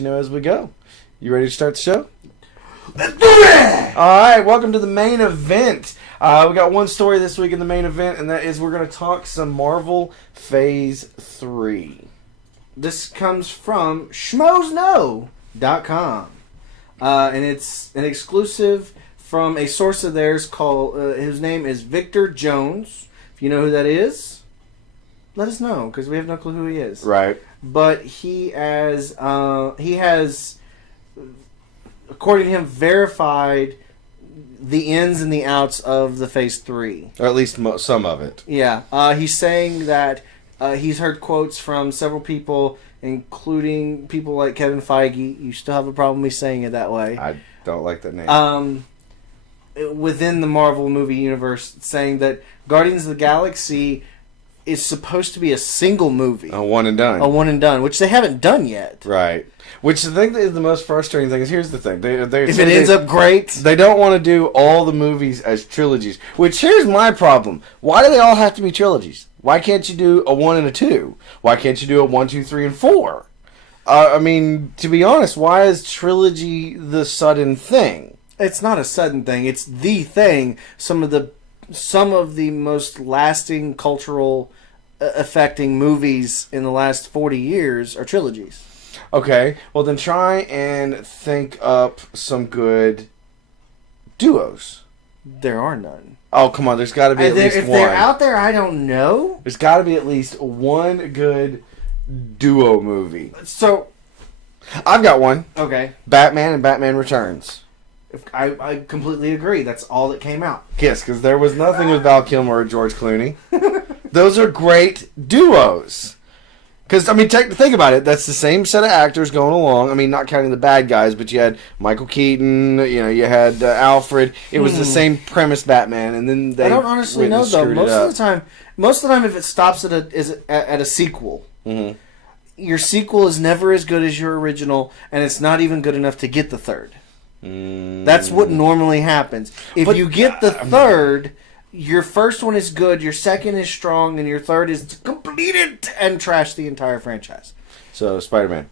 you know as we go. You ready to start the show? Let's do it! Alright, welcome to the main event. We got one story this week in the main event, and that is we're going to talk some Marvel Phase 3. This comes from schmoesknow.com. And it's an exclusive from a source of theirs called, whose name is Victor Jones. If you know who that is, let us know, because we have no clue who he is. Right. But he has, according to him, verified the ins and the outs of the Phase 3. Or at least some of it. Yeah. He's saying that he's heard quotes from several people, including people like Kevin Feige. You still have a problem with me saying it that way. I don't like that name. Within the Marvel movie universe, saying that Guardians of the Galaxy is supposed to be a single movie. A one and done. Which they haven't done yet. Right. Which the thing that is the most frustrating thing is, here's the thing. If it ends up great. They don't want to do all the movies as trilogies. Which, here's my problem. Why do they all have to be trilogies? Why can't you do a 1 and a 2? Why can't you do a 1, 2, 3, and 4? I mean, to be honest, why is trilogy the sudden thing? It's not a sudden thing. It's the thing. Some of the most lasting cultural affecting movies in the last 40 years are trilogies. Okay, well then try and think up some good duos. There are none. Oh, come on, there's got to be at least if one. If they're out there, I don't know. There's got to be at least one good duo movie. So, I've got one. Okay. Batman and Batman Returns. I completely agree. That's all that came out. Yes, because there was nothing with Val Kilmer or George Clooney. Those are great duos. Because, I mean, think about it. That's the same set of actors going along. I mean, not counting the bad guys, but you had Michael Keaton, you had Alfred. It was the same premise Batman, and then they... I don't honestly know, though. Most of the time, if it stops at a sequel, your sequel is never as good as your original, and it's not even good enough to get the third. That's what normally happens. If you get the third... Your first one is good, your second is strong, and your third is completed and trash the entire franchise. So, Spider-Man.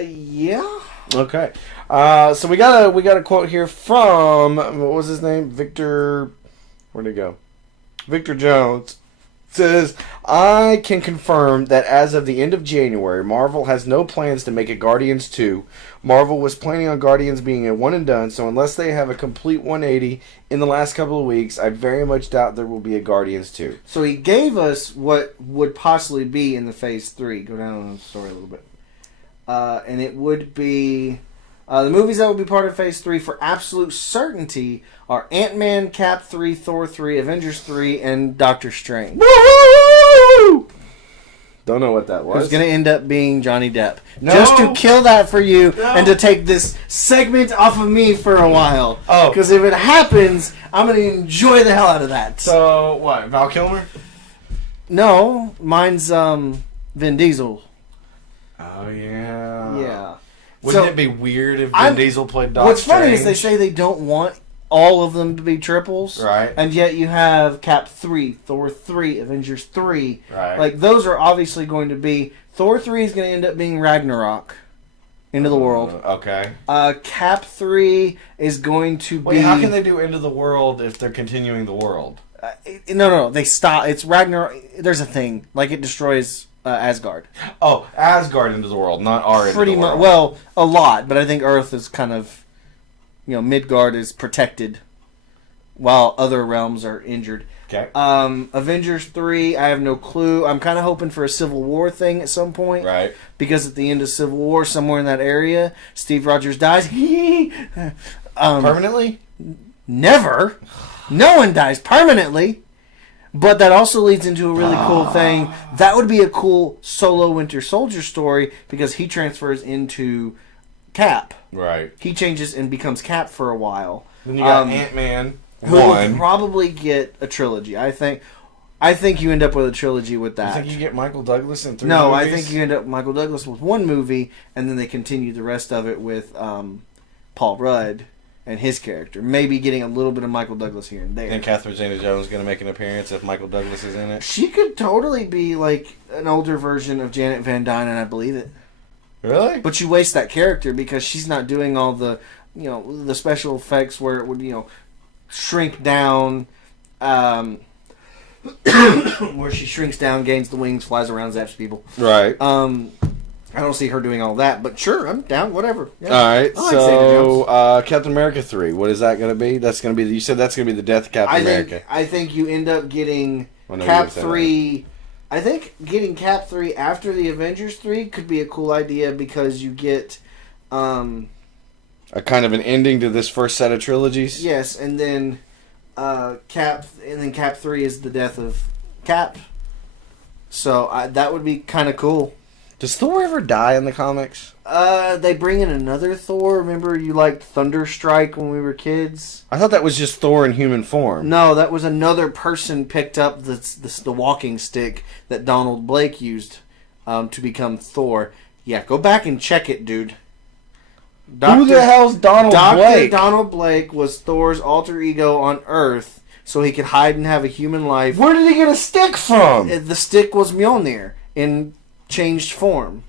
Yeah. Okay. So we got a quote here from, what was his name? Victor, where'd it go? Victor Jones. Says, I can confirm that as of the end of January, Marvel has no plans to make a Guardians 2. Marvel was planning on Guardians being a one and done, so unless they have a complete 180 in the last couple of weeks, I very much doubt there will be a Guardians 2. So he gave us what would possibly be in the Phase 3. Go down on the story a little bit. And it would be... the movies that will be part of Phase 3 for absolute certainty are Ant-Man, Cap 3, Thor 3, Avengers 3, and Doctor Strange. Woo! Don't know what that was. It's going to end up being Johnny Depp. No. Just to kill that for you and to take this segment off of me for a while. Oh. Because if it happens, I'm going to enjoy the hell out of that. So, what, Val Kilmer? No, mine's Vin Diesel. Oh, yeah. Yeah. Wouldn't it be weird if Vin Diesel played Doctor What's Strange? funny is they say they don't want all of them to be triples. Right. And yet you have Cap 3, Thor 3, Avengers 3. Right. Like, those are obviously going to be... Thor 3 is going to end up being Ragnarok. End of the world. Okay. Cap 3 is going to be... Wait, how can they do End of the World if they're continuing the world? No. They stop. It's Ragnarok. There's a thing. Like, it destroys... Asgard. Oh, Asgard into the world, not our into the world. Well, a lot, but I think Earth is kind of, Midgard is protected, while other realms are injured. Okay. Avengers 3, I have no clue. I'm kind of hoping for a Civil War thing at some point. Right. Because at the end of Civil War, somewhere in that area, Steve Rogers dies. Permanently? Never. No one dies permanently. But that also leads into a really cool thing. That would be a cool solo Winter Soldier story because he transfers into Cap. Right. He changes and becomes Cap for a while. Then you got Ant-Man. Who will probably get a trilogy. I think you end up with a trilogy with that. You think you get Michael Douglas in 3 No, movies? I think you end up Michael Douglas with one movie, and then they continue the rest of it with Paul Rudd and his character. Maybe getting a little bit of Michael Douglas here and there. And Catherine Zeta-Jones going to make an appearance if Michael Douglas is in it? She could totally be like an older version of Janet Van Dyne, and I believe it. Really? But you waste that character because she's not doing all the, the special effects where it would, shrink down, where she shrinks down, gains the wings, flies around, zaps people. Right. I don't see her doing all that, but sure, I'm down, whatever. Yeah. All right, I like Zeta Jones. Captain America 3, what is that going to be? That's going to be, you said that's going to be the death of Captain America. I think you end up getting I know Cap 3. I think getting Cap 3 after the Avengers 3 could be a cool idea because you get a kind of an ending to this first set of trilogies. Yes, and then Cap 3 is the death of Cap. So that would be kind of cool. Does Thor ever die in the comics? They bring in another Thor. Remember you liked Thunderstrike when we were kids? I thought that was just Thor in human form. No, that was another person picked up the walking stick that Donald Blake used to become Thor. Yeah, go back and check it, dude. Who the hell's Donald Blake? Dr. Donald Blake was Thor's alter ego on Earth, so he could hide and have a human life. Where did he get a stick from? The stick was Mjolnir in changed form.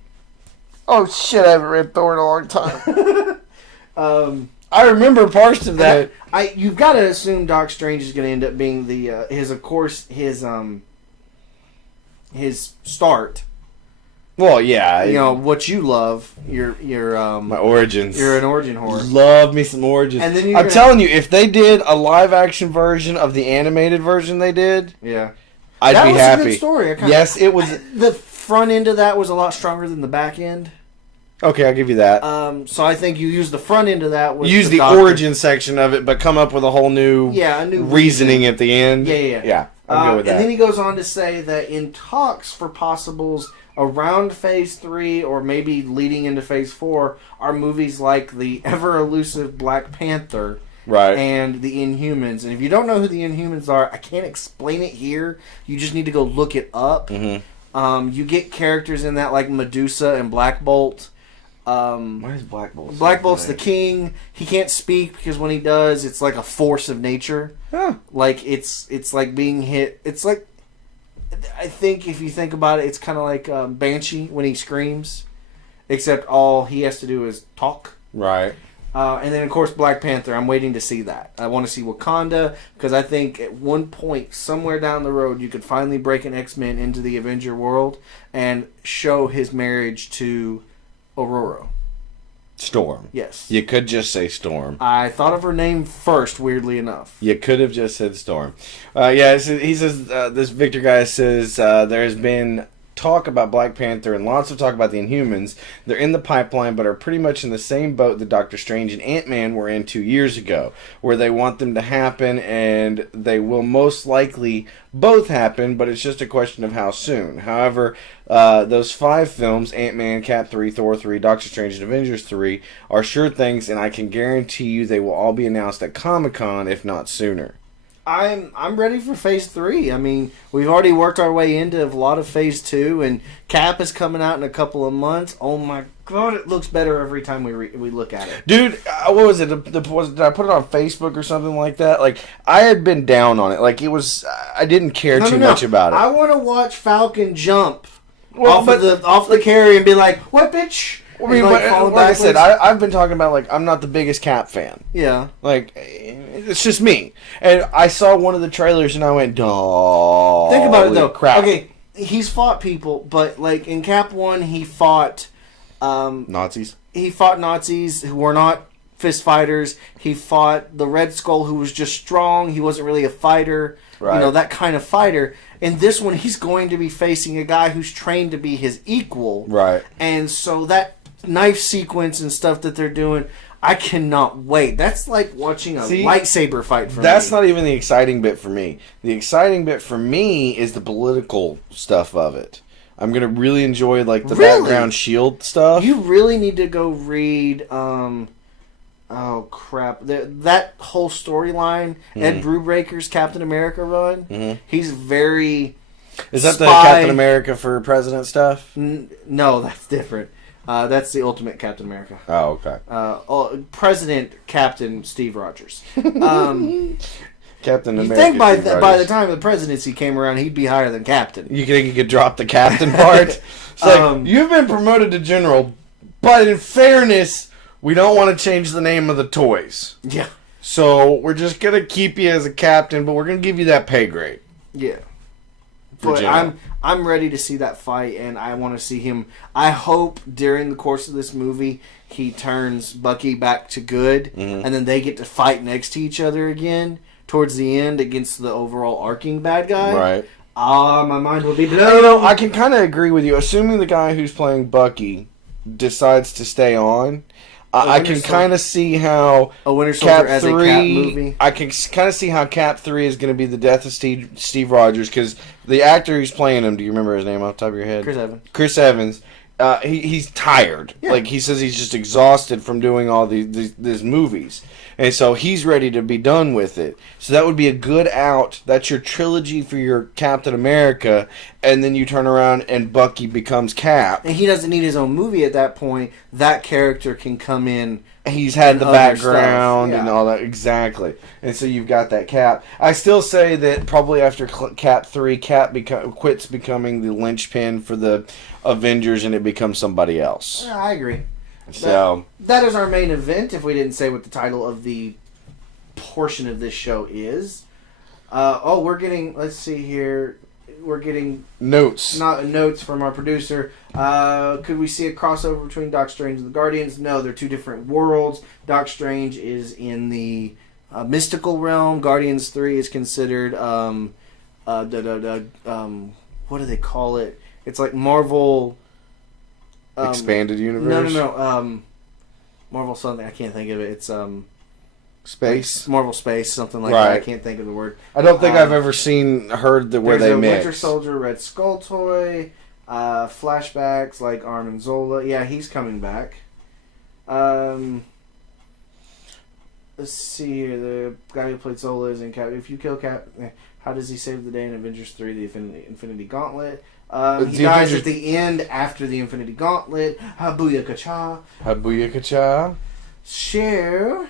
Oh shit! I haven't read Thor in a long time. I remember parts of that. You've got to assume Doc Strange is going to end up being his start. Well, yeah, what you love. Your my origins. You're an origin whore. Love me some origins. And then I'm telling you, if they did a live action version of the animated version they did, yeah, I'd be happy. That was a good story. Yes, it was. The front end of that was a lot stronger than the back end. Okay, I'll give you that. So I think you use the front end of that. Use the origin section of it, but come up with a whole new, reasoning at the end. Yeah. I'll go with that. And then he goes on to say that in talks for possibles around Phase 3 or maybe leading into Phase 4 are movies like the ever elusive Black Panther. Right. And the Inhumans. And if you don't know who the Inhumans are, I can't explain it here. You just need to go look it up. Mm-hmm. You get characters in that like Medusa and Black Bolt. Why is Black Bolt? Black Bolt's the king. He can't speak because when he does, it's like a force of nature. Huh. Like it's like being hit. It's like, I think if you think about it, it's kind of like Banshee when he screams, except all he has to do is talk. Right. And then, of course, Black Panther. I'm waiting to see that. I want to see Wakanda, because I think at one point, somewhere down the road, you could finally break an X-Men into the Avenger world and show his marriage to Aurora. Storm. Yes. You could just say Storm. I thought of her name first, weirdly enough. You could have just said Storm. He says, this Victor guy says, there has been talk about Black Panther and lots of talk about the Inhumans. They're in the pipeline, but are pretty much in the same boat that Doctor Strange and Ant-Man were in 2 years ago, where they want them to happen, and they will most likely both happen, but it's just a question of how soon. However, those 5 films, Ant-Man, Cap 3, Thor 3, Doctor Strange, and Avengers 3, are sure things, and I can guarantee you they will all be announced at Comic-Con, if not sooner. I'm ready for Phase 3. I mean, we've already worked our way into a lot of Phase 2, and Cap is coming out in a couple of months. Oh my God, it looks better every time we look at it. Dude, what was it? Did I put it on Facebook or something like that? Like, I had been down on it. Like, it was, I didn't care too much about it. I want to watch Falcon jump off the carry and be like, what, bitch? I mean, like I said, I've been talking about, like, I'm not the biggest Cap fan. Yeah. Like, it's just me. And I saw one of the trailers and I went, oh. Think about it, though. Crap. Okay, he's fought people, but, like, in Cap 1, he fought... Nazis. He fought Nazis who were not fist fighters. He fought the Red Skull who was just strong. He wasn't really a fighter. Right. You know, that kind of fighter. In this one, he's going to be facing a guy who's trained to be his equal. Right. And so that knife sequence and stuff that they're doing, I cannot wait. That's like watching a lightsaber fight for me. That's not even the exciting bit for me. The exciting bit for me is the political stuff of it. I'm going to really enjoy, like, the background shield stuff. You really need to go read, oh, crap. That whole storyline, Ed Brubaker's Captain America run, he's very... Is that the Captain America for President stuff? No, that's different. That's the Ultimate Captain America. Oh, okay. President Captain Steve Rogers. Captain America. You think by the time the presidency came around, he'd be higher than Captain. You think he could drop the Captain part? It's like, you've been promoted to General, But in fairness, we don't want to change the name of the toys. Yeah. So we're just going to keep you as a captain, but we're going to give you that pay grade. Yeah. But I'm ready to see that fight, and I want to see him. I hope during the course of this movie he turns Bucky back to good, and then they get to fight next to each other again towards the end against the overall arcing bad guy. Right. My mind will be blown. You know, I can kind of agree with you. Assuming the guy who's playing Bucky decides to stay on, I can kind of see how a Winter Soldier as a Cap movie. I can kind of see how Cap 3 is going to be the death of Steve Rogers, because the actor who's playing him, do you remember his name off the top of your head? Chris Evans. Chris Evans. He's tired. Yeah. Like, he says he's just exhausted from doing all these movies. And so he's ready to be done with it. So that would be a good out. That's your trilogy for your Captain America. And then you turn around and Bucky becomes Cap. And he doesn't need his own movie at that point. That character can come in. He's had the background and all that. Exactly. And so you've got that Cap. I still say that probably after Cap 3, Cap quits becoming the linchpin for the Avengers and it becomes somebody else. Yeah, I agree. So that is our main event, if we didn't say what the title of the portion of this show is. We're getting, let's see here, we're getting notes from our producer. Could we see a crossover between Doc Strange and the Guardians? No, they're two different worlds. Doc Strange is in the mystical realm. Guardians 3 is considered what do they call it? It's like Marvel expanded universe. No. Marvel something, I can't think of it. It's space, like Marvel space, something like that. I can't think of the word. I don't think I've ever heard where they mix. Winter Soldier, Red Skull toy, flashbacks like Arnim Zola. Yeah, he's coming back. Let's see here. The guy who played Zola is in Cap. If you kill Cap, how does he save the day in Avengers 3: The Infinity Gauntlet? He dies at the end after the Infinity Gauntlet. Habuya Kacha. Habuya Kacha. Share.